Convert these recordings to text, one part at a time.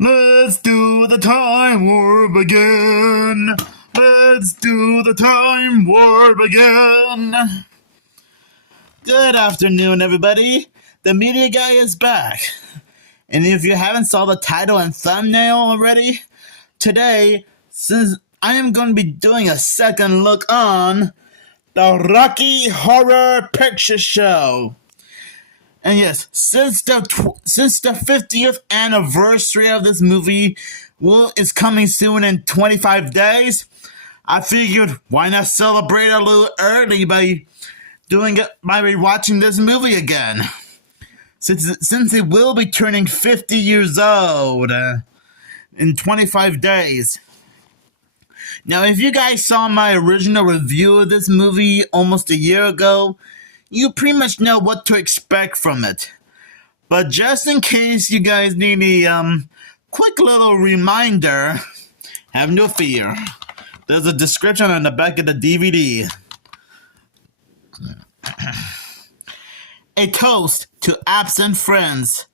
Let's do the time warp again. Let's do the time warp again. Good afternoon, everybody. The media guy is back. And if you haven't saw the title and thumbnail already, today, since I am going to be doing a second look on the Rocky Horror Picture Show. And yes, since the 50th anniversary of this movie is coming soon in 25 days, I figured why not celebrate a little early by rewatching this movie again. Since it will be turning 50 years old in 25 days. Now, if you guys saw my original review of this movie almost a year ago, you pretty much know what to expect from it. But just in case you guys need a quick little reminder, have no fear. There's a description on the back of the DVD. A toast to absent friends.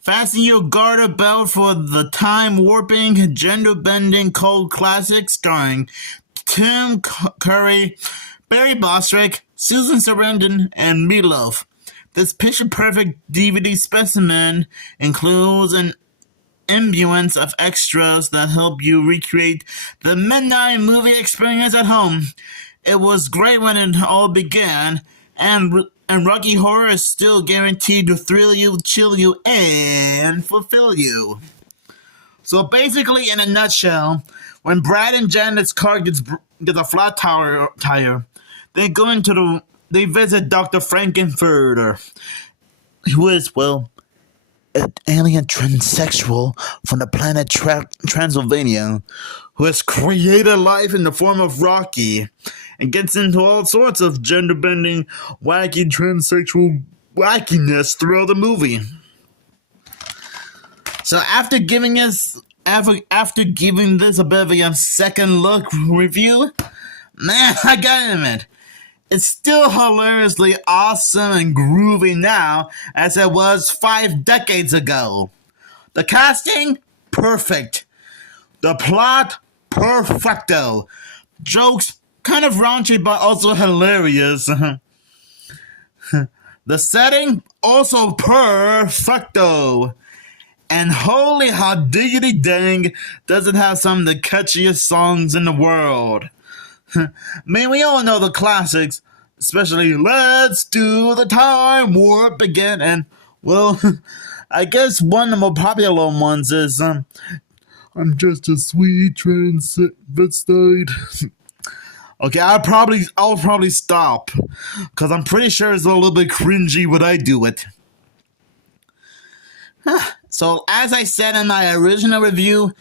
Fasten your garter belt for the time-warping, gender-bending cult classic starring Tim Curry, Barry Bostwick, Susan Sarandon, and Meatloaf. This picture-perfect DVD specimen includes an imbuance of extras that help you recreate the midnight movie experience at home. It was great when it all began, and Rocky Horror is still guaranteed to thrill you, chill you, and fulfill you. So basically, in a nutshell, when Brad and Janet's car gets a flat tire, they visit Dr. Frankenfurter, who is, well, an alien transsexual from the planet Transylvania, who has created life in the form of Rocky, and gets into all sorts of gender-bending, wacky transsexual wackiness throughout the movie. So after giving this a bit of a second look review, man, I gotta admit, it's still hilariously awesome and groovy now as it was 5 decades ago. The casting? Perfect. The plot? Perfecto. Jokes? Kind of raunchy but also hilarious. The setting? Also perfecto. And holy how diggity dang does it have some of the catchiest songs in the world. I mean, we all know the classics, especially Let's Do the Time Warp Again, and, well, I guess one of the more popular ones is, I'm just a sweet transvestite. Okay, I'll probably stop, because I'm pretty sure it's a little bit cringy when I do it. So, as I said in my original review,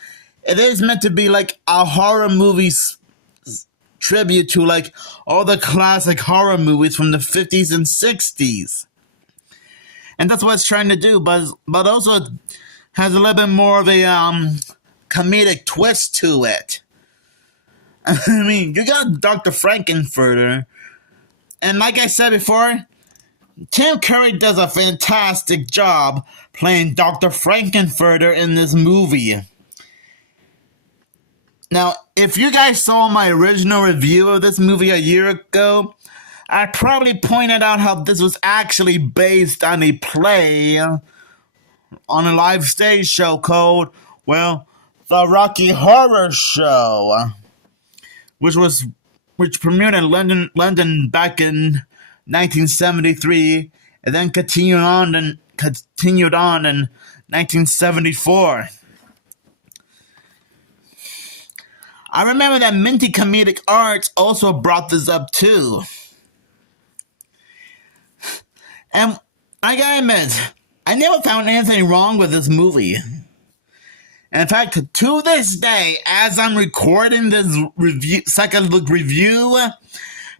it is meant to be like a horror movie tribute to like all the classic horror movies from the 50s and 60s. And that's what it's trying to do, but also has a little bit more of a comedic twist to it. I mean, you got Dr. Frankenfurter, and like I said before, Tim Curry does a fantastic job playing Dr. Frankenfurter in this movie. Now, if you guys saw my original review of this movie a year ago, I probably pointed out how this was actually based on a play on a live stage show called, well, The Rocky Horror Show, which premiered in London back in 1973, and then continued on in 1974. I remember that Minty Comedic Arts also brought this up too. And I gotta admit, I never found anything wrong with this movie. In fact, to this day, as I'm recording this second look review,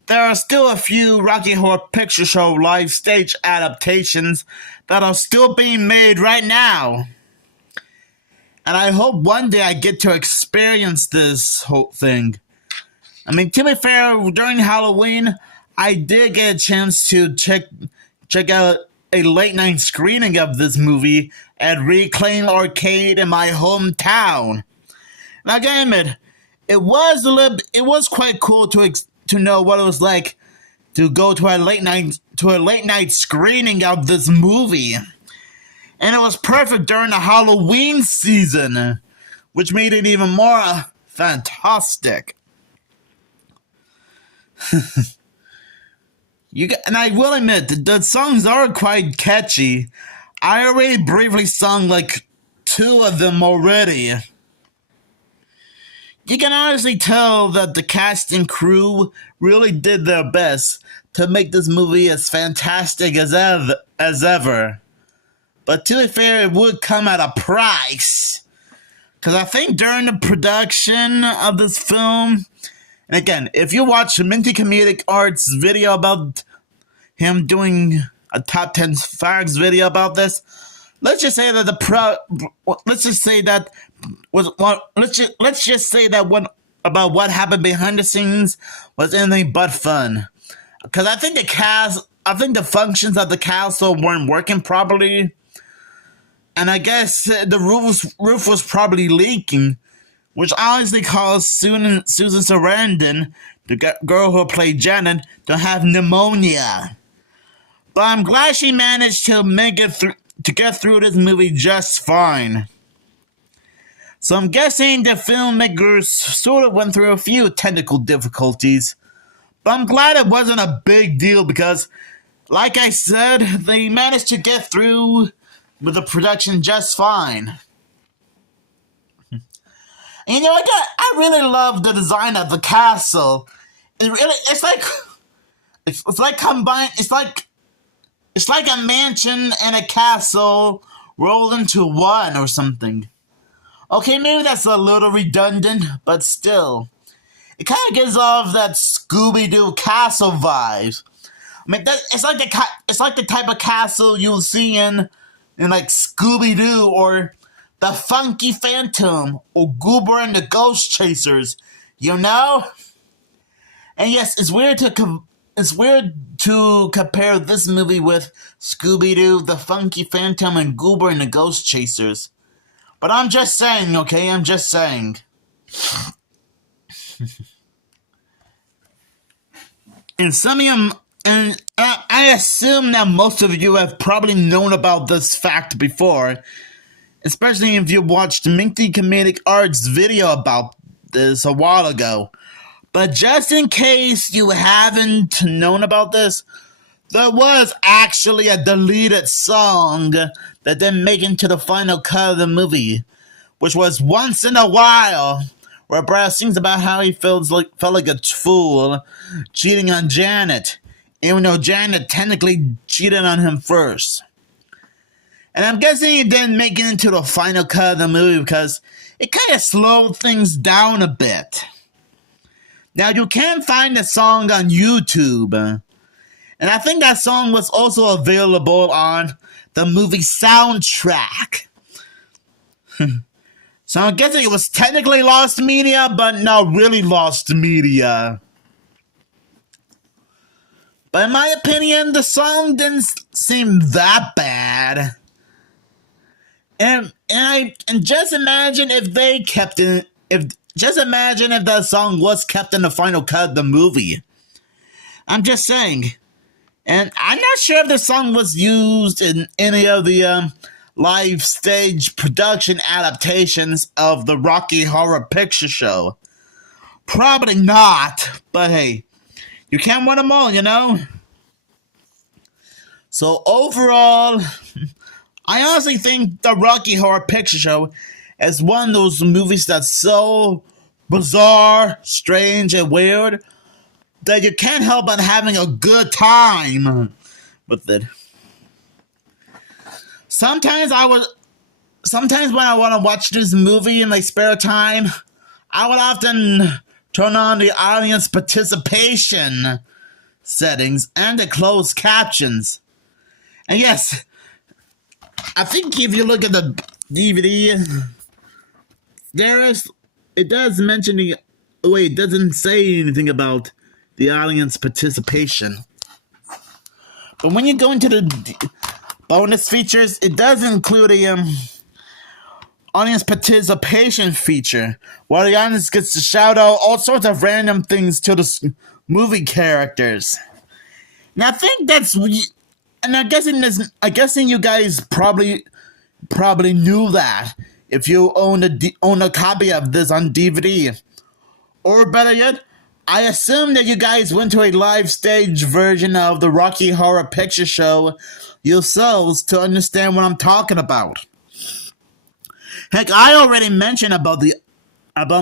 there are still a few Rocky Horror Picture Show live stage adaptations that are still being made right now. And I hope one day I get to experience this whole thing. I mean, to be fair, during Halloween, I did get a chance to check out a late night screening of this movie at Reclaim Arcade in my hometown. And I gotta admit, it was quite cool to know what it was like to go to a late night screening of this movie. And it was perfect during the Halloween season, which made it even more fantastic. And I will admit, the songs are quite catchy. I already briefly sung like 2 of them already. You can honestly tell that the cast and crew really did their best to make this movie as fantastic as ever. But to be fair, it would come at a price. Because I think during the production of this film, and again, if you watch Minty Comedic Arts video about him doing a top 10 facts video about this, let's just say that about what happened behind the scenes was anything but fun. Because I think the functions of the castle weren't working properly, and I guess the roof was probably leaking, which obviously caused Susan Sarandon, the girl who played Janet, to have pneumonia. But I'm glad she managed to get through this movie just fine. So I'm guessing the filmmakers sort of went through a few technical difficulties, but I'm glad it wasn't a big deal because, like I said, they managed to get through with the production just fine. And you know, I really love the design of the castle. It's like a mansion and a castle rolled into one or something. Okay, maybe that's a little redundant, but still. It kind of gives off that Scooby-Doo castle vibe. I mean, it's like the type of castle you'll see in like Scooby-Doo or the Funky Phantom or Goober and the Ghost Chasers, you know? And yes, it's weird to compare this movie with Scooby-Doo, the Funky Phantom, and Goober and the Ghost Chasers. But I'm just saying, okay? I'm just saying. And I assume that most of you have probably known about this fact before, especially if you watched Minty Comedic Arts' video about this a while ago. But just in case you haven't known about this, there was actually a deleted song that didn't make it into the final cut of the movie, which was Once in a While, where Brad sings about how he felt like a fool cheating on Janet, even though Janet technically cheated on him first. And I'm guessing he didn't make it into the final cut of the movie because it kind of slowed things down a bit. Now, you can find the song on YouTube, and I think that song was also available on the movie soundtrack. So I'm guessing it was technically lost media, but not really lost media. But in my opinion, the song didn't seem that bad. And just imagine if they kept it. Just imagine if that song was kept in the final cut of the movie. I'm just saying. And I'm not sure if the song was used in any of the live stage production adaptations of the Rocky Horror Picture Show. Probably not, but hey, you can't win them all, you know? So overall, I honestly think the Rocky Horror Picture Show is one of those movies that's so bizarre, strange, and weird that you can't help but having a good time with it. Sometimes when I want to watch this movie in my spare time, I would often turn on the audience participation settings and the closed captions. And yes, I think if you look at the DVD, it does mention it doesn't say anything about the audience participation. But when you go into the bonus features, it does include a audience participation feature, where the audience gets to shout out all sorts of random things to the movie characters. Now I think that's, and I'm guessing you guys probably knew that if you own a copy of this on DVD, or better yet, I assume that you guys went to a live stage version of the Rocky Horror Picture Show yourselves to understand what I'm talking about. Heck, I already mentioned about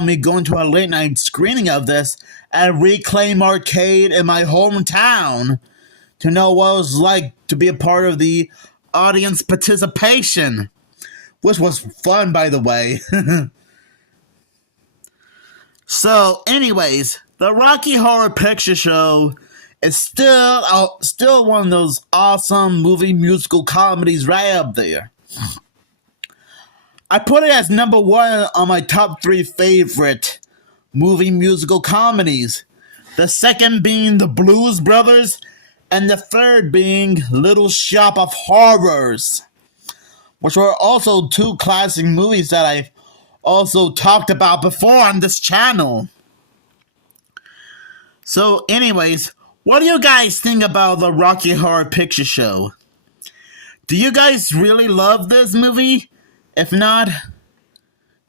me going to a late night screening of this at Reclaim Arcade in my hometown to know what it was like to be a part of the audience participation, which was fun, by the way. So, anyways, the Rocky Horror Picture Show is still one of those awesome movie musical comedies right up there. I put it as number 1 on my top 3 favorite movie musical comedies. The second being The Blues Brothers, and the third being Little Shop of Horrors, which were also 2 classic movies that I've also talked about before on this channel. So anyways, what do you guys think about the Rocky Horror Picture Show? Do you guys really love this movie? If not,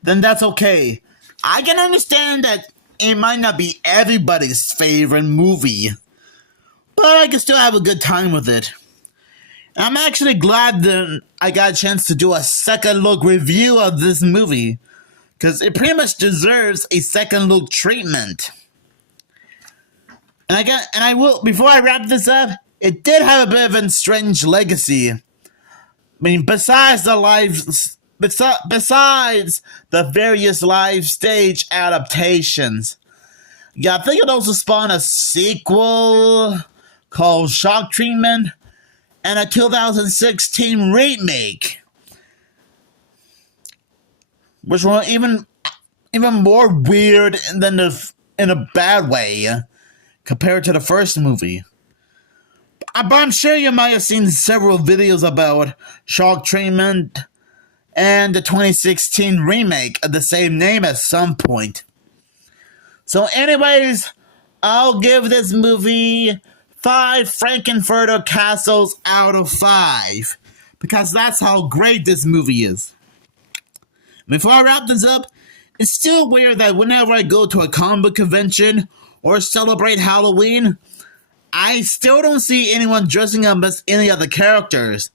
then that's okay. I can understand that it might not be everybody's favorite movie, but I can still have a good time with it. And I'm actually glad that I got a chance to do a second look review of this movie, because it pretty much deserves a second look treatment. And I will, before I wrap this up, it did have a bit of a strange legacy. I mean, besides the various live stage adaptations, yeah, I think it also spawned a sequel called Shock Treatment and a 2016 remake, which were even more weird than in a bad way compared to the first movie. But I'm sure you might have seen several videos about Shock Treatment and the 2016 remake of the same name at some point. So anyways, I'll give this movie 5 Frankenfurter Castles out of 5, because that's how great this movie is. Before I wrap this up, it's still weird that whenever I go to a comic book convention or celebrate Halloween, I still don't see anyone dressing up as any of the characters.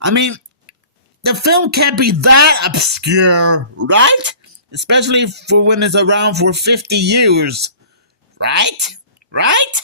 I mean, the film can't be that obscure, right? Especially for when it's around for 50 years. Right? Right?